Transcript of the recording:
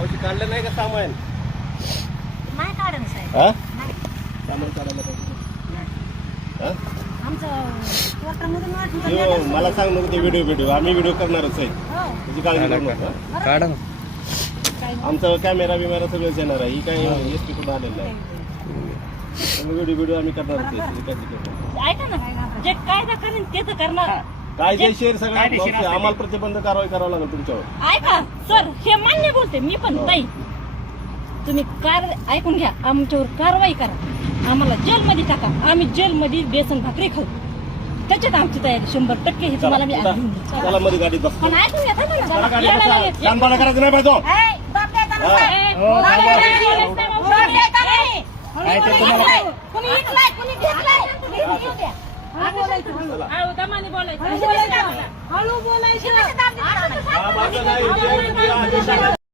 मावशी काढलं नाही का सामान? नाही काढन साहेब. हा? नाही. सामान काढायला पाहिजे. हा? आमचं कोर्टामधून वाटून तर यो, देणार. मला सांग नको ते व्हिडिओ आम्ही व्हिडिओ करणारच आहे. हो. त्याची काळजी करू नका. काढा ना. काही नाही. आमचा कॅमेरा बिमेरा सगळंच येणार आहे. ही काय एसपी कुठून आलेलं आहे. व्हिडिओ आम्ही करणारच आहे. त्याची काळजी करू नका. ऐका ना, जे कायदा करेन ते तर करणार. कायदेशीर सगळं आम्हाला प्रतिबंध कारवाई करावं लागेल तुमच्यावर. ऐका सर, हे मान्य बोलते मी पण ताई. तुम्ही ऐकून घ्या, आमच्यावर कारवाई करा, आम्हाला जेलमध्ये टाका, आम्ही जेलमध्ये बेसन भाकरी खाऊ. त्याच्यात आमची तयारी 100% हे तुम्हाला मी चला, आणून देईन. चला मध्ये गाडीत बस. पण ऐकून घ्या चला ना, गाडीत यायला बसा. लागेल. कानपाडा करायचं नाही पाहिजे. कुणी इकलाय, कुणी घेतलाय, घेऊ द्या. हळू दमाने बोलायचं. हळू बोलायचं. हा, बाजूला नाही,